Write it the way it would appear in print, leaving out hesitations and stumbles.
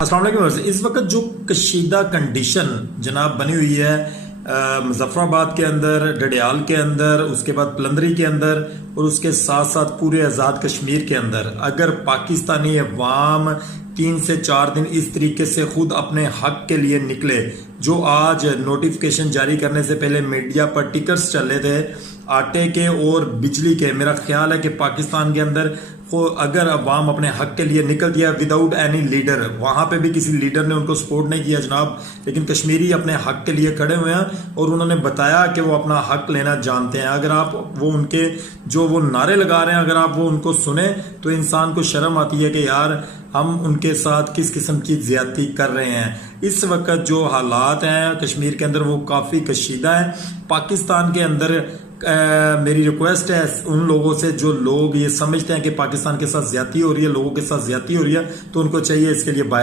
अस्सलाम वालेकुम। इस वक्त जो कशीदा कंडीशन जनाब बनी हुई है मुजफ्फराबाद के अंदर, डडियाल के अंदर, उसके बाद पलंदरी के अंदर और उसके साथ साथ पूरे आज़ाद कश्मीर के अंदर, अगर पाकिस्तानी अवाम 3 से 4 दिन इस तरीके से खुद अपने हक के लिए निकले, जो आज नोटिफिकेशन जारी करने से पहले मीडिया पर टिकर्स चल रहे थे आटे के और बिजली के, मेरा ख्याल है कि पाकिस्तान के अंदर को अगर अवाम अपने हक के लिए निकल दिया विदाउट एनी लीडर, वहां पे भी किसी लीडर ने उनको सपोर्ट नहीं किया जनाब, लेकिन कश्मीरी अपने हक के लिए खड़े हुए हैं और उन्होंने बताया कि वो अपना हक लेना जानते हैं। अगर आप वो उनके जो वो नारे लगा रहे हैं, अगर आप वो उनको सुने तो इंसान को शर्म आती है कि यार हम उनके साथ किस किस्म की ज्यादती कर रहे हैं। इस वक्त जो हालात हैं कश्मीर के अंदर वो काफ़ी कशीदा है। पाकिस्तान के अंदर मेरी रिक्वेस्ट है उन लोगों से जो लोग ये समझते हैं कि पाकिस्तान के साथ ज्यादती हो रही है, लोगों के साथ ज्यादती हो रही है, तो उनको चाहिए इसके लिए